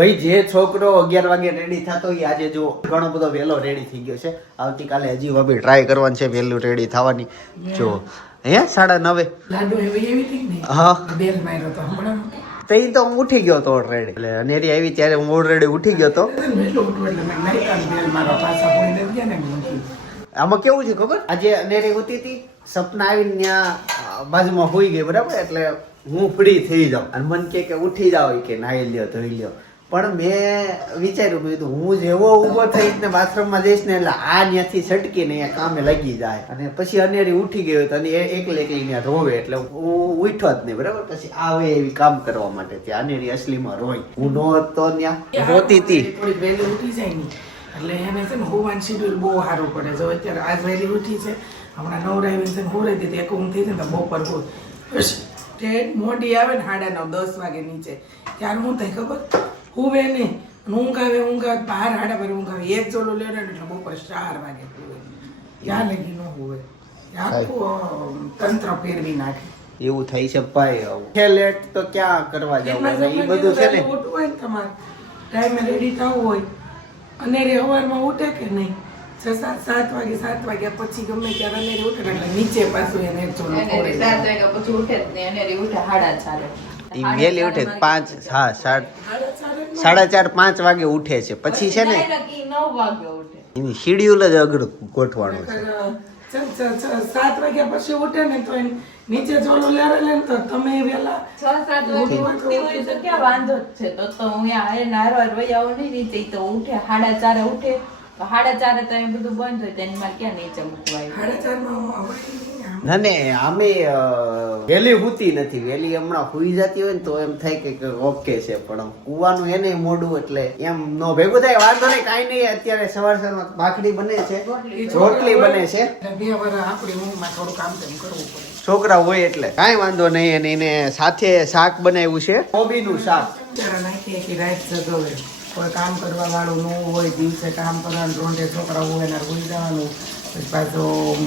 ભાઈ જે છોકરો 11 વાગે રેડી થતો હોય આજે જો ઘણો બધો વહેલો રેડી થઈ ગયો છે. આવતીકાલે હજી ભાભી ટ્રાય કરવાની છે વહેલું રેડી થવાની. જો હે 9:30 હા તઈ તો હું ઉઠી ગયો તો ઓલરેડી. એટલે અનેરી આવી ત્યારે હું ઓલરેડી ઉઠી ગયો તો. આમાં કેવું છે ખબર, આજે અનેરી ઉઠી હતી, સપના આવીને ત્યાં બાજુમાં હોઈ ગઈ બરાબર. એટલે હું ફ્રી થઈ જાઉં અને મને કે ઉઠી જાવ કે નાહી લ્યો ધોઈ લ્યો. પણ મેં વિચાર્યું મેં કીધું હું જેવો ઊભો થઈને બાથરૂમમાં જઈશ ને એટલે આ ત્યાંથી છટકીને અહીંયા કામે લાગી જાય. અને પછી અનેરી ઉઠી ગયો તો અને એકલી ત્યાં રોવે એટલે હું ઉઠ્યો જ નહીં બરાબર. પછી આવે એવી કામ કરવા માટે ત્યાં અનેરી અસલીમાં રોઈ. હું નો હતો ત્યાં રોતી હતી. થોડી વહેલી ઉઠી જાય ને એટલે એને છે ને હોવાનું શેડ્યુલ બહુ સારું પડે. જો અત્યારે આજ વહેલી ઉઠી છે, હમણાં નવરાવી છે હોરાઈ દીધી, એક ઊંઘ થઈ છે ને બપોર હોય મોડી આવે ને 9:30-10 વાગે નીચે ત્યારે હું થાય ખબર હુવે નહીં, ઊંઘ આવે 12-12 ઊંઘ આવે. એક ચોલો લે ને એટલે બપોર 4 વાગે હુવે. ત્યાં લગી ન હુવે, આખું તંત્ર ફેરવી નાખે એવું થઈ છે ભાઈ. લેટ તો ક્યાં કરવા જવું એ બધું છે ને. ઉઠવું હોય ને તમારે ટાઈમે રેડી થવું હોય અને સવારમાં ઉઠે કે નહીં 6-7 વાગે 7 વાગ્યા પછી ગમે ત્યારે અનેરી ઉઠે એટલે નીચે પાછું એને ચોલો 7 વાગ્યા પછી ઉઠે જ નહીં. અનેરી ઉઠે 4:30. વહેલી ઉઠે 5 હા 4:30-5 વાગે ઉઠે છે. પછી છે ને 9 વાગે ઉઠે. એની શેડ્યુલ જ અઘરું ગોઠવાનું છે. 7 વાગ્યા પછી ઉઠે ને તો નીચે ચોલો લેરે લે તો તમે વેલા 6-7 વાગે ઉઠતી હોય તો ક્યાં વાંધો જ છે. તો હું નારવાર વહી આવું નહીં નીચે તો ઉઠે 4:30 ઉઠે તો 4:30 તો એમ બધું બંધ હોય તેની માં ક્યાં નીચે મૂકવાય. 4:30 ના ને આમે વહેલી હુતી નથી. વહેલી હમણાં હુઈ જતી હોય ને તો એમ થાય કે ઓકે છે, પણ કુવાનું એને મોડું એટલે એમ નો ભેગું થાય. વાંધો નહીં, કાંઈ નહીં. અત્યારે સવારમાં ભાખરી બને છે, રોટલી બને છે. 2 વાર આપણી ઊંઘમાં થોડું કામ તેમ કરવું પડે. છોકરા હોય એટલે કાંઈ વાંધો નહીં. અને એને સાથે શાક બનાવ્યું છે, કોબીનું શાક. ત્યારે નાખીએ કે રાત જગવે કોઈ કામ કરવા વાળું ન હોય, દિવસે કામ કરવાનું, રોંઢે છોકરા હોય ને હોઈ જવાનું. પછી પાછું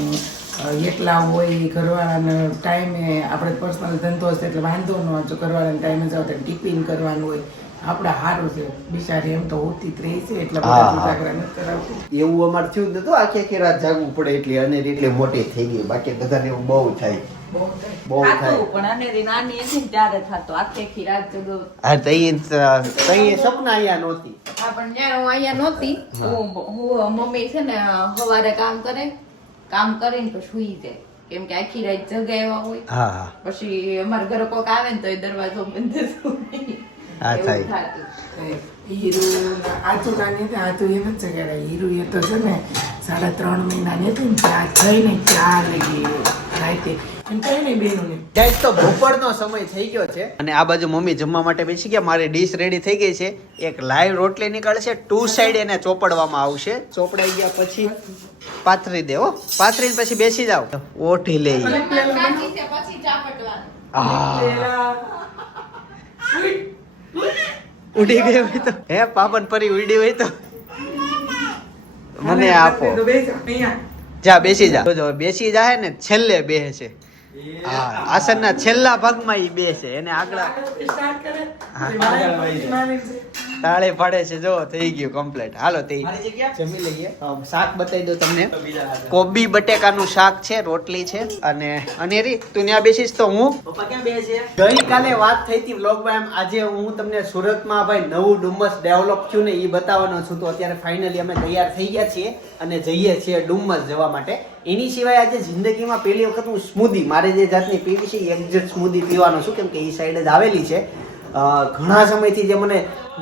એકલા હોય ઘરવાળાને ટાઈમે આપણે પર્સનલ ધંધો છે એટલે વાંધો ન હોય. ઘરવાળાને ટાઈમે જાવ તો ટિફિન કરવાનું હોય. આપણે સારું છે બિચારી એમ તો હોતી જ રહી છે એટલે બધા જાગરણ નથી કરાવતું. એવું અમારે થયું જ નતું. આખી રાત જાગવું પડે એટલે અને એટલી મોટી થઈ ગઈ. બાકી બધાને એવું બહુ થાય, બહુ થાય. પણ અનેરી નાની હતી ને ત્યારે થતો આખી રાત જગો. હા તઈ સપના અહીંયા નહોતી. હા પણ જ્યારે હું અહીંયા નહોતી, હું મમ્મી છે ને સવારે કામ કરીને તો સુઈ જાય કેમ કે આખી રાત જગાવ્યા હોય. હા પછી અમારા ઘરે કોક આવે ને તો એ દરવાજો બંધ હા થાય. હીરું આચું નાની હતી, આચું એ નથી જગાડ્યા. હીરું એ તો છે ને 3.5 મહિનાની હતી ને ત્યાં થઈને 4 લગી રાતે એમ કઈ નહીં બેનું. ગાઈસ તો બપોરનો સમય થઈ ગયો છે અને આ બાજુ મમ્મી જમવા માટે બેસી ગયા. મારી ડીશ રેડી થઈ ગઈ છે. એક લાઈવ રોટલી નીકળશે, 2 સાઈડ એને ચોપડવામાં આવશે. ચોપડાઈ ગયા પછી પાથરી દે. પાથરીને પછી બેસી જાવ, ઓઠી લે. ઉડી ગઈ હોય તો હે પાપન પરી ઉડી હોય તો મને આપો. જા બેસી જા. જો બેસી જાય ને છેલ્લે બેસે. હા આસનના છેલ્લા ભાગમાં ઈ બેસે. એને આગળ તાળે પાડે છે. જો થઈ ગયું કમ્પ્લીટ. હાલો તે જમી લઈએ. શાક બતાવી દો તમને. કોબી બટેકાનું શાક છે, રોટલી છે અને અનેરી તું ત્યાં બેસીશ તો હું ગઈકાલે વાત થઈ હતી વ્લોગમાં. એમ આજે હું તમને સુરતમાં ભાઈ નવું ડુમ્મસ ડેવલપ થયું ને એ બતાવવાનો છું. તો અત્યારે ફાઇનલી અમે તૈયાર થઈ ગયા છીએ અને જઈએ છીએ ડુમ્મસ જવા માટે. એની સિવાય આજે જિંદગીમાં પહેલી વખત હું સ્મૂધી મારે જે જાતની પીવી છે એ એક્ઝેક્ટ સ્મૂધી પીવાનો છું કેમ કે એ સાઈડ જ આવેલી છે. ઘણા સમયથી જે મને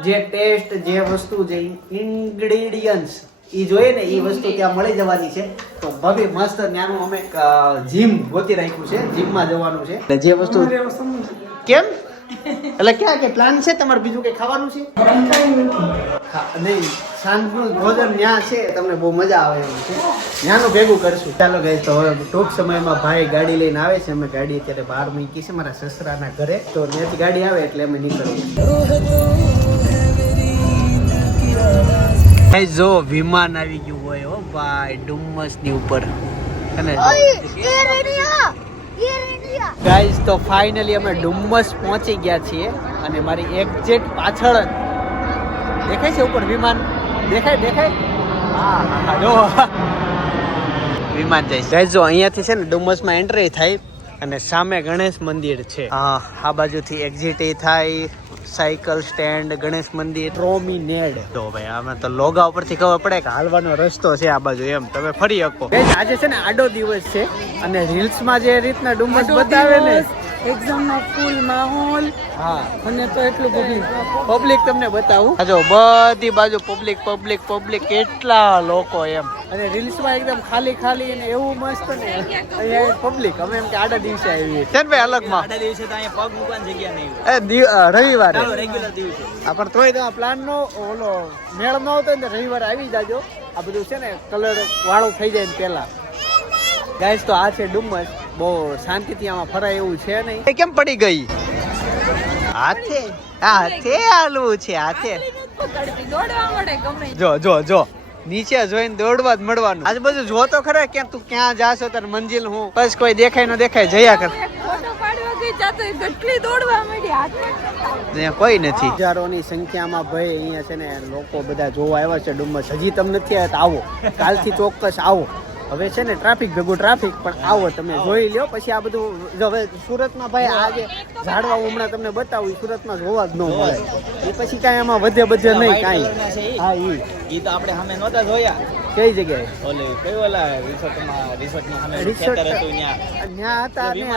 જે ટેસ્ટ જે વસ્તુ જે ઇન્ગ્રેડિયન્ટ્સ એ જોઈએ ને એ વસ્તુ ત્યાં મળી જવાની છે. તો ભાભી મસ્ત ત્યાંનું અમે જીમ ગોતી રાખ્યું છે, જીમમાં જવાનું છે. એટલે જે વસ્તુ કેમ એટલે ક્યાં કે પ્લાન છે તમારે બીજું કઈ ખાવાનું છે? નહીં સાંજનું ભોજન ત્યાં છે, તમને બહુ મજા આવે એવું છે. ત્યાંનું ભેગું કરશું. ચાલો ગાઈસ તો હવે ટૂંક સમયમાં ભાઈ ગાડી લઈને આવે છે. અમે ગાડી અત્યારે બહાર મૂકી છે મારા સસરાના ઘરે. તો ત્યાંથી ગાડી આવે એટલે અમે નીકળીએ. જો વિમાન આવી ગયું હોય હો ભાઈ ડુમ્મસ ની ઉપર. ગાઈસ તો ફાઇનલી અમે ડુમ્મસ પહોંચી ગયા છીએ અને મારી એક્ઝેક્ટ પાછળ જ દેખાય છે ઉપર વિમાન? દેખાય હા જો વિમાન જાય છે. જો અહીંયાથી છે ને ડુમસમાં એન્ટ્રી થાય અને સામે ગણેશ મંદિર છે. આ બાજુથી એક્ઝિટ થાય, સાયકલ સ્ટેન્ડ, ગણેશ મંદિર, પ્રોમિનેડ. તો ભાઈ આમાં તો લોગા ઉપરથી ખબર પડે કે હાલવાનો રસ્તો છે આ બાજુ, એમ તમે ફરી શકો. આજે છે ને આડો દિવસ છે અને રીલ્સમાં જે રીતના ડુમસ બતાવે ને એક્ઝામ નો ફૂલ માહોલ. હા, અને તો એટલું પબ્લિક તમને બતાવું. જો બધી બાજુ પબ્લિક કેટલા લોકો એમ, અને રીલ્સમાં એકદમ ખાલી અને એવું મસ્ત ને અહીંયા પબ્લિક. અમે એમ કે આડા દિવસે આવી છે ને ભાઈ, અલગમાં આડા દિવસે તો અહીંયા પગ મૂકવાની જગ્યા નહીં. રવિવારે રેગ્યુલર દિવસે પણ તોય તો પ્લાન નો ઓલો મેળ ન આવતો ને રવિવારે આવી જાજો. આ બધું છે ને કલર વાળું થઈ જાય ને પેલા. ગાઈસ તો આ છે ડુમસ, બહુ શાંતિથી આમાં ફરાય એવું છે નહીં. કેમ પડી ગઈ? હાથે હાલવું છે, હાથે. જો નીચે જોઈને દોડવા જ મળવાનું. આજ બધું જો તો ખરા કે તું ક્યાં જાશો તાર મંજિલ હું બસ કોઈ દેખાય ન દેખાય જયા કર. કોઈ નથી. હજારોની સંખ્યામાં ભાઈ અહીંયા છે ને લોકો બધા જોવા આવ્યા છે ડુમસ. હજી તમે નથી આવ્યા તો આવો, કાલથી ચોક્કસ આવો. હવે છે ને ટ્રાફિક ભેગું ટ્રાફિક, પણ આવો તમે જોઈ લ્યો. પછી આ બધું હવે સુરતમાં ભાઈ આ જે ઝાડવા હમણાં તમને બતાવું સુરતમાં જોવા જ ન મળે. એ પછી કાંઈ એમાં વધે નહીં કાંઈ. હા ઈ તો આપણે સામે નહોતા જોયા. કઈ જગ્યાએ? ઓલે કઈ ઓલા રિસોર્ટની સામે ખેતર હતું ત્યાં હતા ને.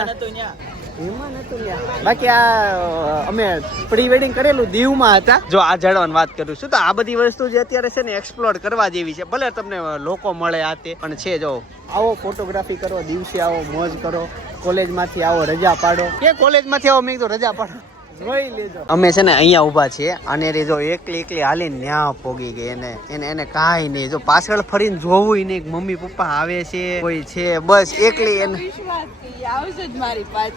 બાકી આ અમે પ્રી વેડિંગ કરેલું દીવમાં હતા. જો આ ઝાડવાની વાત કરું છું તો આ બધી વસ્તુ જે અત્યારે છે ને એક્સપ્લોર કરવા જેવી છે. ભલે તમને લોકો મળે આ તે પણ છે. જો આવો ફોટોગ્રાફી કરો, દિવસે આવો મોજ કરો, કોલેજમાંથી આવો રજા પાડો. કે કોલેજમાંથી આવો મેં કીધું રજા પાડો. જોઈ લેજો. અમે છે ને અહીંયા ઊભા છીએ અને રે જો એકલી હાલીને ન્યા પોગી ગઈ. એને કાંઈ નહીં. જો પાછળ ફરીને જોવું નહીં, મમ્મી પપ્પા આવે છે કોઈ છે, બસ એકલી એને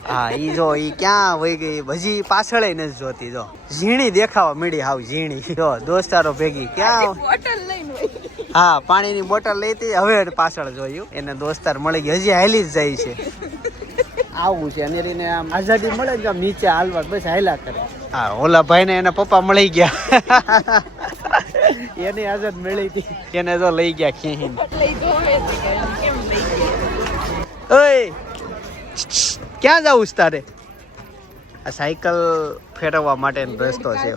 હા ઈ જો ઈ ક્યાં વહી ગઈ, હજી પાછળ નથી જોતી. જો ઝીણી દેખાવા મળી, હાવ ઝીણી. જો દોસ્તારો ભેગી ક્યાં હા પાણીની બોટલ લઈતી, હવે પાછળ જોયું એને દોસ્તાર મળી ગઈ, હજી હાલી જ જાય છે. આવું છે અને એને આમ આઝાદી મળે ને આમ નીચે હાલવા બસ હાલ્યા કરે. હા ઓલા ભાઈ ને એના પપ્પા મળી ગયા, એને આઝાદ મળી હતી, એને તો લઈ ગયા ખેંચીને. ઓય ક્યાં જાવું તારે? આ સાયકલ ફેરવવા માટેનો રસ્તો છે.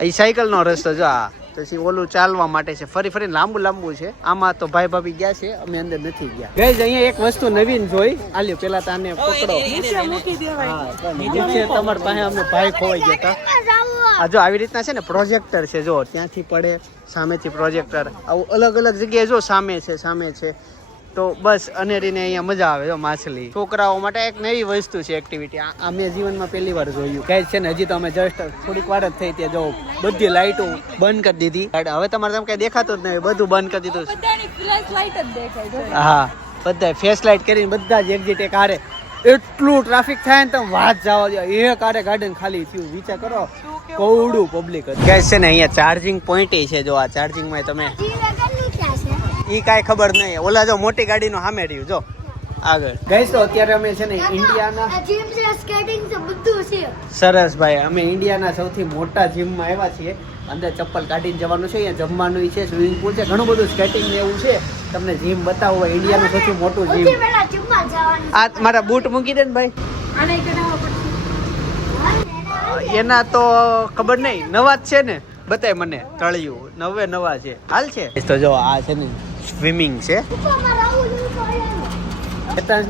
એ સાયકલ નો રસ્તો જો આ પછી ઓલું ચાલવા માટે છે. ફરી લાંબુ છે. આમાં તો ભાઈ ભાભી ગયા છે, અમે અંદર નથી ગયા. ગાઈઝ અહીંયા એક વસ્તુ નવીન જોઈ. આલ્યો પેલા તાને પકડો, તમારા પાસે અમને ભાઈ ખોવાઈ ગયા હતા. આ જો આવી રીતના છે ને પ્રોજેક્ટર છે. જો ત્યાંથી પડે, સામેથી પ્રોજેક્ટર, આવું અલગ જગ્યાએ જો સામે છે તો બસ અનેરીને અહીંયા મજા આવે. જો માછલી છોકરાઓ માટે એક નવી વસ્તુ છે, એક્ટિવિટી. આ મેં જીવનમાં પહેલી વાર જોયું. ગાઈઝ છે ને હજી તો અમે જસ્ટ થોડીક વાર જ થઈ ત્યાં જો બધી લાઈટો બંધ કરી દીધી. હવે તમારે તેમ કઈ દેખાતું જ નહીં, બધું બંધ કરી દીધું. હા બધા ફેસ લાઈટ કરીને બધા જ એક્ઝિટ એક હારે. એટલું ટ્રાફિક થાય ને તમે વાત જવા દો, એક હારે ગાર્ડન ખાલી થયું. વિચાર કરો કૌડું પબ્લિક હતું. ગાઈઝ છે ને અહીંયા ચાર્જિંગ પોઈન્ટ છે. જો આ ચાર્જિંગમાં તમે ઈ કાંઈ ખબર નહીં. ઓલા જો મોટી ગાડીનું સામે રહ્યું જો આગળ. ગાઈસ તો અત્યારે અમે છે ને ઇન્ડિયાના જીમ છે, સ્કેટિંગ છે, બધું છે. સરસ ભાઈ, અમે ઇન્ડિયાના સૌથી મોટા જીમમાં આવ્યા છીએ. અંદર ચપ્પલ કાઢીને જવાનું છે, અહીંયા જમવાનું છે, સ્વિમિંગ પુલ છે, ઘણું બધું સ્કેટિંગ ને એવું છે. તમને જીમ બતાવવું હોય, ઇન્ડિયાનું સૌથી મોટું જીમ. આ મારા બૂટ મૂકી દે ને ભાઈ. એના તો ખબર નહીં, નવા જ છે ને બતાય મને. તળિયું નવા છે, હાલ છે. તો જો આ છે ને સ્વિમિંગ છે.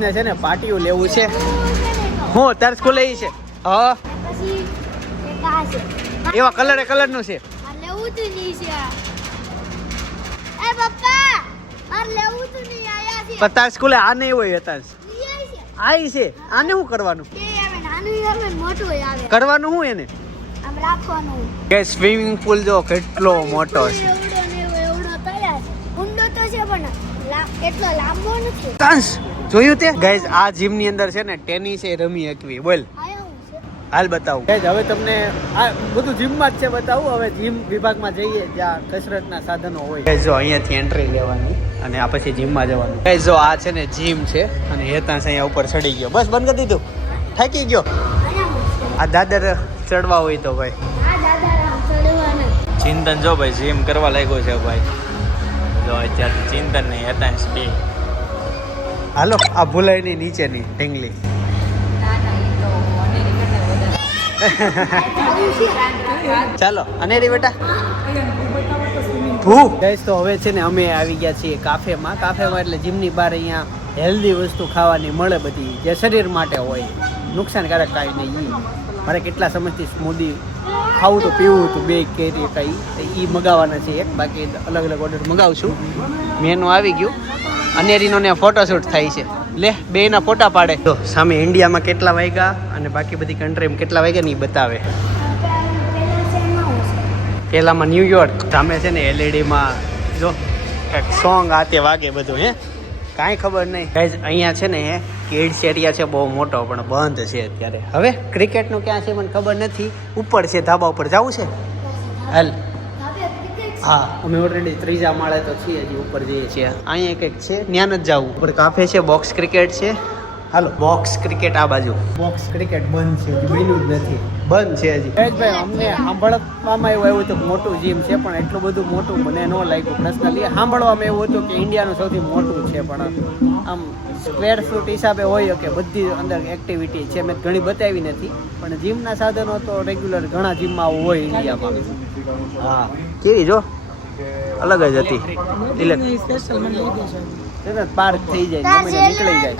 ને છે ને પાટિયું લેવું છે. હું તાર સ્કૂલે ઈ છે. હા એવા કલર નું છે. તાર સ્કૂલે આ નહીં હોય. આઈ છે. આને શું કરવાનું? કરવાનું શું એને? કે સ્વિમિંગ પુલ જો કેટલો મોટો છે. જોયું તે ગાઈઝ આ જીમ ની અંદર છે ને ટેનિસ એ રમી શકવી. બોલ હાલ બતાવું. ગાઈઝ હવે તમને આ બધું જીમ માં જ છે બતાવું. હવે જીમ વિભાગમાં જઈએ જ્યાં કસરતના સાધનો હોય. ગાઈઝ જો અહીંયાથી એન્ટ્રી લેવાની અને આ પછી જીમ માં જવાનું. ગાઈઝ જો આ છે ને જીમ છે અને હેતાંશ અહીંયા ઉપર ચડી ગયો. બસ બંધ કરી દીધું, થાકી ગયો. આ દાદર ચડવા હોય તો ભાઈ ચિંતન જો ભાઈ જીમ કરવા લાગ્યો છે ભાઈ. જો અત્યારે ચિંતન નહીં હેતાંશ બે. હાલો આ ભૂલાય નહીં નીચેની ઢીંગલી. ચાલો અનેરી બેટા ગાઈસ તો હવે છે ને અમે આવી ગયા છીએ કાફેમાં. કાફેમાં એટલે જીમની બહાર અહીંયા હેલ્ધી વસ્તુ ખાવાની મળે બધી જે શરીર માટે હોય, નુકસાનકારક કાંઈ નહીં. મારે કેટલા સમયથી સ્મૂધી ખાવું તો પીવું હતું બે કેરી કંઈ એ મગાવવાના છે એક, બાકી અલગ અલગ ઓર્ડર મગાવશું. મેનુ આવી ગયું. અનેરીનો ને ફોટોશૂટ થાય છે. લે બેના ફોટા પાડે. તો સામે ઇન્ડિયામાં કેટલા વાગ્યા અને બાકી બધી કન્ટ્રીમાં કેટલા વાગ્યા ને એ બતાવે. પહેલામાં ન્યુયોર્ક, સામે છે ને એલઈડીમાં જો કંઈક સોંગ આ તે વાગે બધું. હે કાંઈ ખબર નહીં ગાઈઝ. અહીંયા છે ને કિડ્સ એરિયા છે બહુ મોટો, પણ બંધ છે અત્યારે. હવે ક્રિકેટનું ક્યાં છે મને ખબર નથી. ઉપર છે ધાબા ઉપર જવું છે. હાલ હા અમે ઓલરેડી ત્રીજા માળે તો છીએ, હજી ઉપર જઈએ છીએ. અહીંયા કંઈક છે ત્યાં નથી જવું. ઉપર કાફે છે, બોક્સ ક્રિકેટ છે. હાલો બોક્સ ક્રિકેટ આ બાજુ. બોક્સ ક્રિકેટ બંધ છે, હજી બન્યું જ નથી, બંધ છે હજી. ભાઈ અમને સાંભળવામાં એવું આવ્યું હતું મોટું જીમ છે, પણ એટલું બધું મોટું મને ન લાગ્યું પર્સનલી. સાંભળવામાં એવું હતું કે ઇન્ડિયાનું સૌથી મોટું છે, પણ આમ સ્ક્વેર ફૂટ હિસાબે હોય કે બધી અંદર એક્ટિવિટી છે. મેં ઘણી બતાવી નથી, પણ જીમના સાધનો તો રેગ્યુલર ઘણા જીમમાં હોય ઇન્ડિયામાં. હા કેવી જો અલગ જ હતી. પાર્ક થઈ જાય, નીકળી જાય.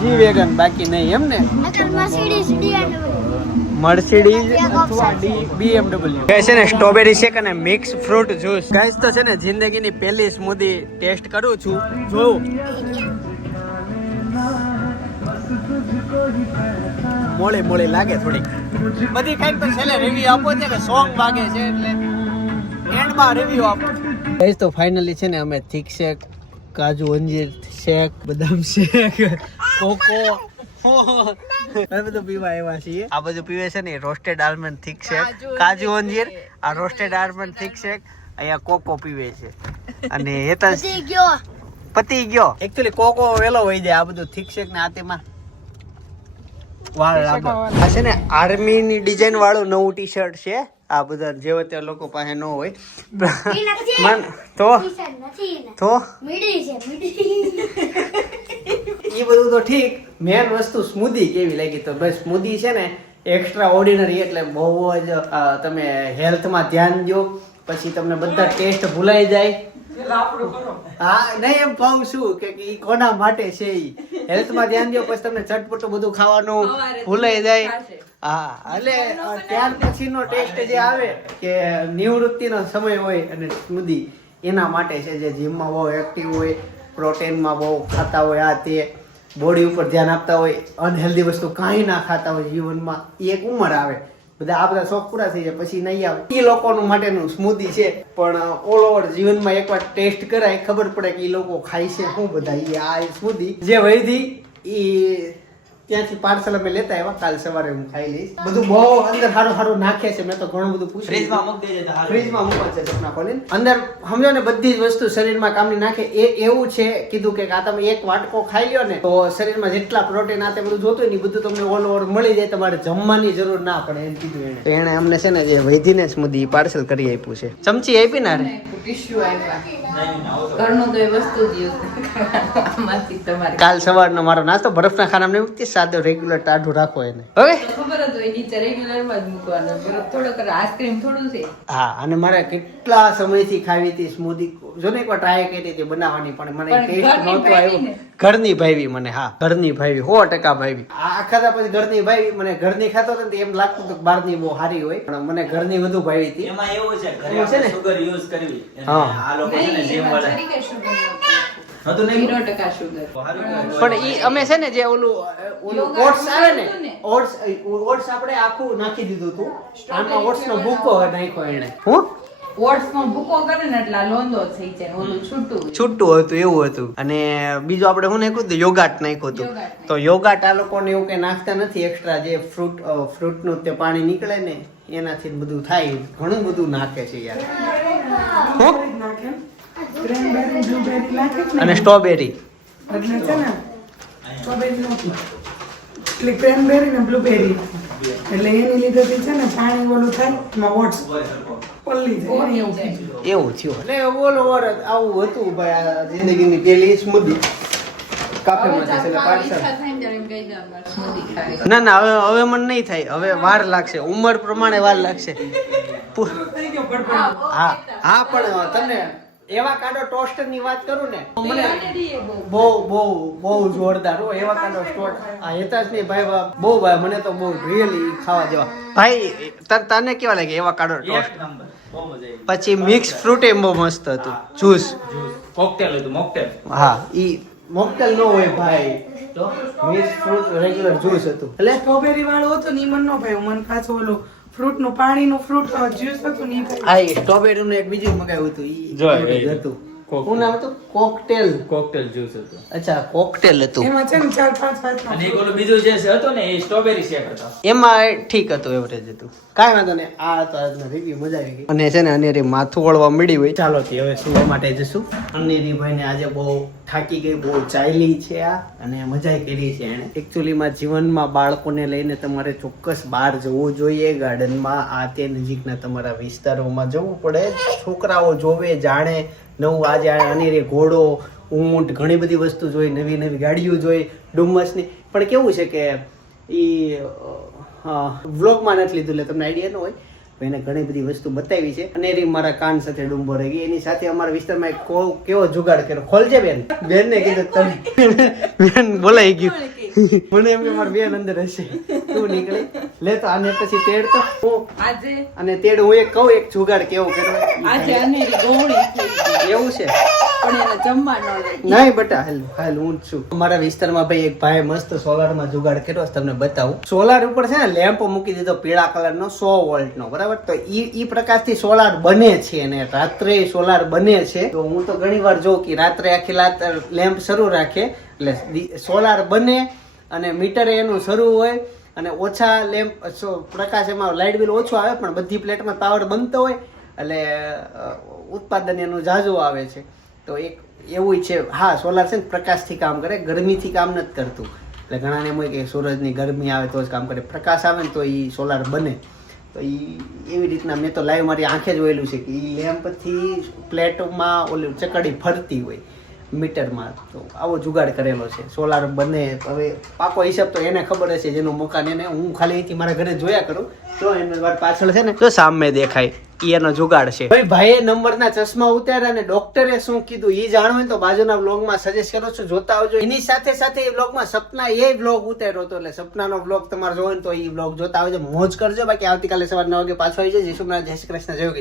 જી વેગન બાકી નહીં એમ ને. મર્સિડીઝ અથવા BMW છે ને. સ્ટ્રોબેરી શેક અને મિક્સ ફ્રૂટ જ્યુસ. ગાઈસ તો છે ને જિંદગીની પહેલી સ્મૂધી ટેસ્ટ કરું છું. જોઉં મોળી મોળી લાગે થોડીક બધી. ખાઈ તો છેલ્લે રિવ્યુ આપો છે કે સોંગ વાગે છે એટલે એન્ડમાં રિવ્યુ આપો. ગાઈસ તો ફાઇનલી છે ને અમે થીક શેક, કાજુ અંજીર શેક, બદામ શેક, કોકો બધું પીવા આવ્યા છીએ. આ બધું પીવે છે ને રોસ્ટેડ આલમંડ થીક શેક, કાજુ અંજીર, આ રોસ્ટેડ આલમંડ થીક શેક, અહીંયા કોકો પીવે છે. અને એ તો પતી ગયો. એકચ્યુઅલી કોકો વેલો હોય જાય. આ બધું થીક શેક ને આ તેમાં વાળ લાગે. આ છે ને આર્મી ની ડિઝાઇન વાળું નવું ટી શર્ટ છે. આ બધા જેવો તે લોકો પાસે ન હોય મન તો એ બધું તો ઠીક. મેન વસ્તુ સ્મૂધી કેવી લાગી તો ભાઈ. સ્મૂધી છે ને એક્સ્ટ્રા ઓર્ડિનરી, એટલે બહુ જ તમે હેલ્થમાં ધ્યાન દો, પછી તમને બધા ટેસ્ટ ભૂલાઈ જાય. હા નહીં એમ કહું છું કે ઈ કોના માટે છે. ઈ હેલ્થમાં ધ્યાન દો, પછી તમને ચટપટું બધું ખાવાનું ભૂલાઈ જાય. હા એટલે ત્યાર પછીનો ટેસ્ટ જે આવે કે નિવૃત્તિનો સમય હોય, અને સ્મૂધી એના માટે છે. જે જીમમાં બહુ એક્ટિવ હોય, પ્રોટીનમાં બહુ ખાતા હોય, આ તે બોડી ઉપર ધ્યાન આપતા હોય, અનહેલ્ધી વસ્તુ કાંઈ ના ખાતા હોય જીવનમાં, એ એક ઉંમર આવે બધા આ બધા શોખ પૂરા થઈ જાય પછી નહીં આવે. એ લોકોનું માટેનું સ્મૂધી છે. પણ ઓલ ઓવર જીવનમાં એકવાર ટેસ્ટ કરાય ખબર પડે કે એ લોકો ખાય છે શું બધા. એ આ સ્મૂધી જે વૈધી એ ત્યાંથી પાર્સલ અમે લેતા આવ્યા. કાલ સવારે હું ખાઈ લઈશ. બધું બહુ અંદર સારું સારું નાખે છે. મેં તો ઘણું બધું પૂછ્યું. ફ્રીજમાં મૂકવા છે સપના ખોલીને. અંદર સમજો ને બધી જ વસ્તુ શરીરમાં કામની નાખે. એ એવું છે કીધું કે આ તમે એક વાટકો ખાઈ લ્યો ને તો શરીરમાં જેટલા પ્રોટીન આ તે બધું જોતું હોય ને બધું તમને ઓલ ઓવર મળી જાય. તમારે જમવાની જરૂર ના પડે એમ કીધું એને. એને અમને છે ને જે વૈધીને સ્મૂધી પાર્સલ કરી આપ્યું છે. ચમચી આપી ને અરે ટીશ્યુ આપ્યા. ઘરનું તો એ વસ્તુ જ યુઝ આમાંથી તમારે. કાલ સવારનો મારો નાસ્તો બરફના ખાનામાં મૂકતી સાદો રેગ્યુલર ટાઢું રાખો એને. હવે ખબર જ હોય નીચે રેગ્યુલર માં જ મૂકવાનું. બરફ થોડોક આઈસ્ક્રીમ થોડું છે. હા અને મારે કેટલા સમયથી ખાવી હતી સ્મૂધી. જો ને એકવાર ટ્રાય કરી હતી બનાવવાની, પણ મને ટેસ્ટ નહોતો આવ્યો. ઘરની ભાવી મને. હા ઘરની ભાવી 100% ભાવી. આ ખાધા પછી ઘરની ભાવી મને. ઘરની ખાતો હતો ને એમ લાગતું હતું બહારની બહુ સારી હોય, પણ મને ઘરની વધુ ભાવી હતી. એમાં એવું છે ઘરે સુગર યુઝ કરવી. હા આ લોકો છે ને જીમ વાળા હતું નહીં 0% સુગર. પણ ઈ અમે છે ને જે ઓલું ઓટ્સ આવે ને ઓટ્સ આપણે આખું નાખી દીધું હતું. આમાં ઓટ્સ નો ભૂકો નાખ્યો એને. હું ઓટ્સ નો ભૂકો કરે ને એટલે લોંદો થઈ જાય. ઓલું છૂટું છૂટું હતું એવું હતું. અને બીજું આપણે શું નાખ્યું હતું? યોગાટ નાખ્યું હતું. તો યોગાટ આ લોકોને એવું કઈ નાખતા નથી એક્સ્ટ્રા. જે ફ્રૂટ નું તે પાણી નીકળે ને એનાથી બધું થાય. ઘણું બધું નાખે છે યાર. અને સ્ટ્રોબેરી એટલે છે ને સ્ટ્રોબેરી નથી એટલે ક્રેનબેરી ને બ્લુબેરી. એટલે એની લીધેથી છે ને પાણી ઓલું થાય એમાં ઓટ્સ પલ્લી જાય એને એવું કીધું. એવું થયું એટલે બોલો વરત આવું હતું ભાઈ આ જિંદગીની પેલી સ્મૃતિ કાફેમાં છે એટલે પાર્સલ ના ના હવે મને નહીં થાય હવે વાર લાગશે ઉંમર પ્રમાણે વાર લાગશે થઈ ગયો ફટફટ. હા પણ તને એવા કાડો ટોસ્ટર ની વાત કરું ને મને બહુ બહુ બહુ જોરદાર હો એવા કાડો ટોસ્ટ આ હેતાશ ની ભાઈ બહુ ભાઈ મને તો બહુ રિયલી ખાવા જેવા ભાઈ તને કેવા લાગે એવા કાડો ટોસ્ટ બહુ મજા આવી. પછી મિક્સ ફ્રૂટ એમ બહુ મસ્ત હતું જ્યુસ મોકટેલ હતું મોકટેલ. હા ઈ મોકટેલ નો હોય ભાઈ તો મિક્સ ફ્રૂટ રેગ્યુલર જ્યુસ હતું એટલે સ્ટ્રોબેરી વાળો હતો ને ઈ મને ન ભાવ્યું. મને પાછું ઓલું ફ્રૂટ નું પાણીનું ફ્રૂટ જ્યુસ હતું ને ઈ ભાવ્યું. આ સ્ટ્રોબેરી નું એક બીજું મગાવ્યું હતું ઈ જો, એ હતું કોક- શું નામ હતું કોકટેલ કોકટેલ જ્યુસ હતું. અચ્છા કોકટેલ હતું એમાં છે ને 4-5 વાતનો અને એક ઓલું બીજું જે હતું ને એ સ્ટ્રોબેરી શેક હતો. એમાં ઠીક હતું એવરેજ હતું કાંઈ વાંધો નહીં આ તો આજનો રિવ્યુ મજા આવી ગઈ અને છે ને અનેરી માથું વળવા મળી હોય ચાલો તે હવે સુવા માટે જશું અનેરી ભાઈને આજે બહુ થાકી ગઈ બહુ ચાલી છે આ અને મજા કરી છે એણે એકચ્યુઅલીમાં જીવનમાં બાળકોને લઈને તમારે ચોક્કસ બહાર જવું જોઈએ ગાર્ડનમાં આ તે નજીકના તમારા વિસ્તારોમાં જવું પડે છોકરાઓ જોવે જાણે નવું આજે અનેરી ઘોડો ઊંટ ઘણી બધી વસ્તુ જોઈ નવી નવી ગાડીઓ જોઈ ડુમ્મસની પણ કેવું છે કે એ વ્લોગમાં નથી લીધું એટલે તમને આઈડિયા ન હોય એને ઘણી બધી વસ્તુ બતાવી છે અને એ મારા કાન સાથે ડુંબો રહી ગઈ એની સાથે અમારા વિસ્તારમાં એક કેવો જુગાડ કર્યો ખોલજે બેન બેનને કીધું તમે બેન બોલાઈ ગયું મને એમ કે મારી બેન અંદર હશે તું નીકળી લે તો આને પછી તેડ તો હું આજે અને તેડ હું એક કહું એક જુગાડ કેવો કર્યો આજે અનેરી ગોળી થઈ ગઈ એવું છે પણ એને જમવા ન લઈ નહીં બટા હાલ હાલ હું જ છું અમારા વિસ્તારમાં ભાઈ એક ભાઈ મસ્ત સોલારમાં જુગાડ કર્યો છે, તમને બતાવું સોલાર ઉપર છે ને લેમ્પ મૂકી દીધો પીળા કલરનો 100 વોલ્ટનો બરાબર તો ઈ પ્રકાશથી સોલાર બને છે અને રાત્રે સોલાર બને છે તો હું તો ઘણીવાર જોઉં કે રાત્રે આખી રાત લેમ્પ શરૂ રાખે એટલે સોલાર બને અને મીટરે એનું શરૂ હોય અને ઓછા લેમ્પ પ્રકાશ એમાં લાઇટ બિલ ઓછું આવે પણ બધી પ્લેટમાં પાવર બનતો હોય એટલે ઉત્પાદન એનું ઝાઝું આવે છે તો એક એવું છે હા સોલાર છે ને પ્રકાશથી કામ કરે ગરમીથી કામ નથી કરતું એટલે ઘણાને એમ હોય કે સૂરજની ગરમી આવે તો જ કામ કરે પ્રકાશ આવે ને તો એ સોલાર બને તો એ એવી રીતના મેં તો લાઈવ મારી આંખે જોયેલું છે કે એ લેમ્પથી પ્લેટમાં ઓલી ચકડી ફરતી હોય મીટરમાં તો આવો જુગાડ કરેલો છે સોલાર બને હવે પાકો હિસાબ તો એને ખબર હશે જેનું મકાન એને હું ખાલી અહીંથી મારા ઘરે જોયા કરું તો એને વાર પાછળ છે ને તો સામે દેખાય ઈ એનો જુગાડ છે ભાઈ ભાઈએ નંબરના ચશ્મા ઉતાર્યા અને ડોક્ટરે શું કીધું ઈ જાણવું હોય તો બાજુના વ્લોગમાં સજેસ્ટ કરો છો જોતા આવજો એની સાથે સાથે એ વ્લોગમાં સપના એ વ્લોગ ઉતાર્યો હતો એટલે સપનાનો વ્લોગ તમારે જોવો ને તો એ વ્લોગ જોતા આવજો મોજ કરજો બાકી આવતીકાલે સવારે 9 વાગે પાછો આવી જાય જય શ્રી કૃષ્ણ જય શ્રી કૃષ્ણ જય કિશોર